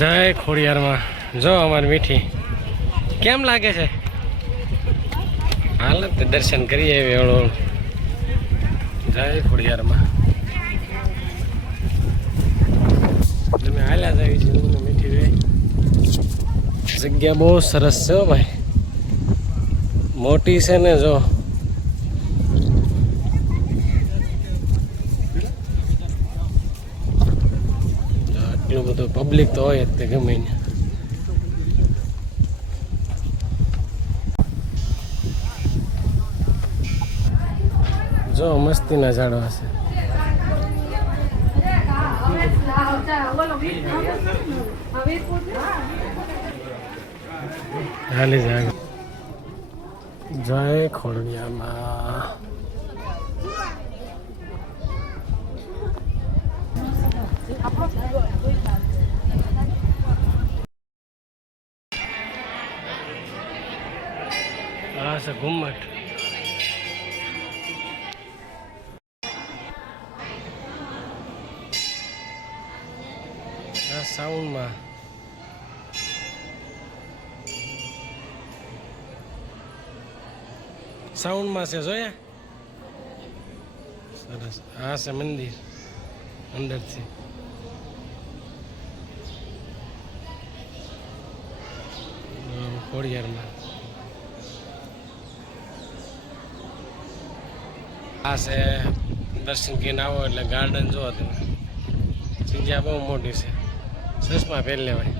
જય ખોડિયારમાં જો અમારી મીઠી કેમ લાગે છે હાલ દર્શન કરીએ એવડો જય ખોડિયારમાં તમે હાલ્યા જાય છે મીઠી રે જગ્યા બહુ સરસ છે ભાઈ મોટી છે ને જો એટલું બધું પબ્લિક તો હોય જ તે ગમે ને જો મસ્તીના ઝાડવા છે હાલી જાય જય ખોડિયામાં આ છે ઘુમ્મટ આ સાઉન્ડમાં છે જોયા સરસ આ છે મંદિર અંદરથી ખોડિયારમાં આ છે દર્શન કરીને આવો એટલે ગાર્ડન જોવો તમે જગ્યા બહુ મોટી છે ચશ્મા પહેરી લેવાય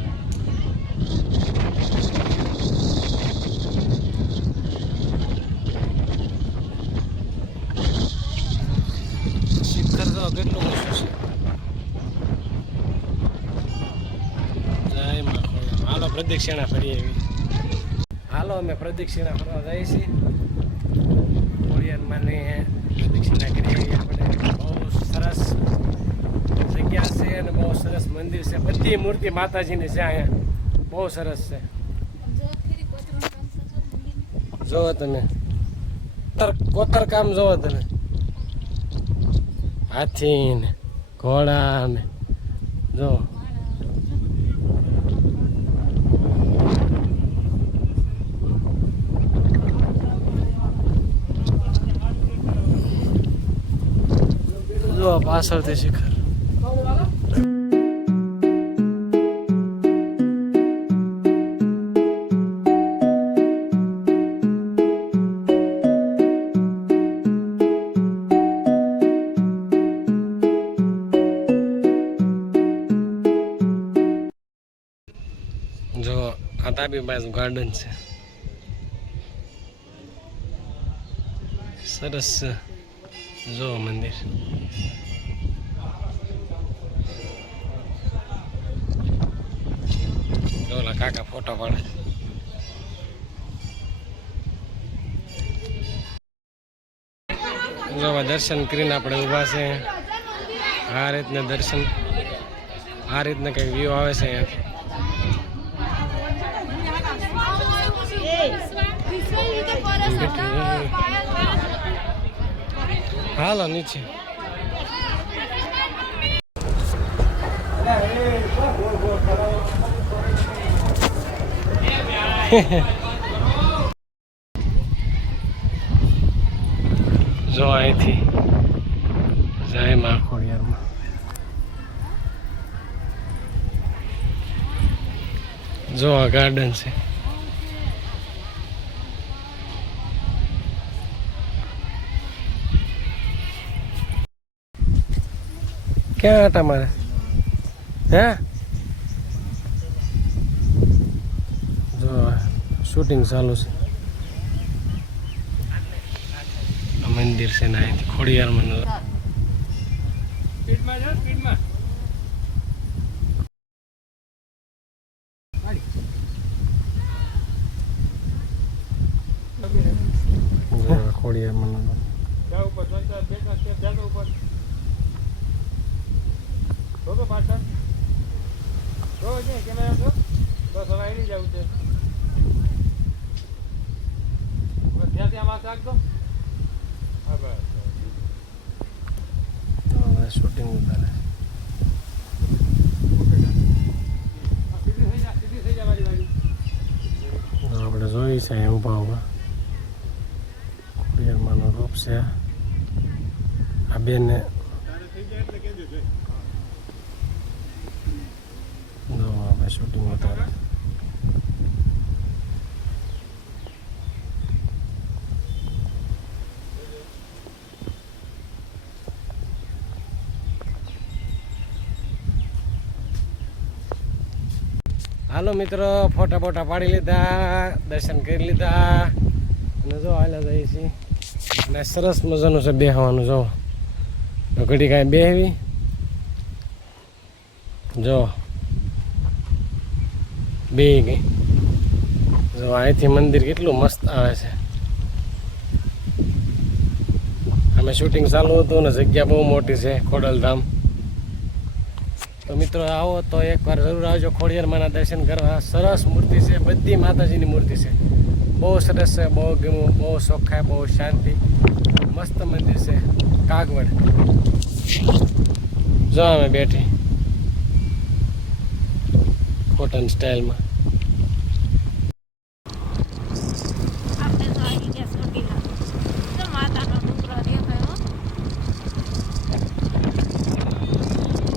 શિખર જો કેટલું ઓછું છે જય માં ખોડિયાર હાલો પ્રદક્ષિણા ફરીએ એવી હાલો અમે પ્રદક્ષિણા ફરવા જઈએ છીએ ખોડિયારમાંને પ્રદક્ષિણા કરીએ આપણે બહુ સરસ જગ્યા છે અને બહુ સરસ મંદિર છે બધી મૂર્તિ માતાજીની છે અહીંયા બહુ સરસ છે જોવો તમે કોતર કામ જોવો તમે હાથી ને ઘોડા ને જો પાછળથી શિખર જો આ ડાબી બાજુ ગાર્ડન છે સરસ છે જો મંદિર ઓલા કાકા ફોટો પાડે જો દર્શન કરીને આપણે ઊભા છે આ રીતના દર્શન આ રીતના કંઈક વ્યૂ આવે છે અહીંયાથી હાલો નીચે જો અહીંથી જય માં ખોડિયારમાં જો આ ગાર્ડન છે ક્યાં હતા મારે હે જો શૂટિંગ ચાલુ છે મંદિર છે ને અહીંથી ખોડિયારમાં ખોડિયારમાં પાછળ કેમેરા બસ હવે આવી જવું છે ત્યાં ત્યાં માથે રાખજો હા બસ શૂટિંગ ઉતારે છે અહીંયા ઊભા ઊભા. ખોડિયારમાંનું રૂપ છે આ બેને. જો અમે શૂટિંગ ઉતારે. હાલો મિત્રો, ફોટા બોટા પાડી લીધા, દર્શન કરી લીધા અને જો હાલ્યા જઈએ છીએ. અને સરસ મજાનું છે બેહવાનું. જો તો ઘડી કાંઈ બેહવી. જો બે ગઈ. જો અહીંથી મંદિર કેટલું મસ્ત આવે છે. અમે શૂટિંગ ચાલુ હતું ને જગ્યા બહુ મોટી છે ખોડલધામ. તો મિત્રો આવો તો એકવાર જરૂર આવજો ખોડિયારમાંના દર્શન કરવા. સરસ મૂર્તિ છે, બધી માતાજીની મૂર્તિ છે. બહુ સરસ છે, બહુ ગમ્યું, બહુ ચોખ્ખા, બહુ શાંતિ, મસ્ત મંદિર છે. કાગવડ જો અમે બેઠી કોટન સ્ટાઇલમાં.